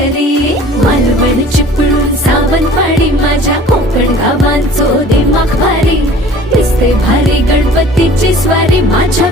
घरी. मालवण चिपळूण सावंतवाडी माझ्या कोकण गावांचो दिमाग भारी. दिसते भारी गणपतीची स्वारी माझ्या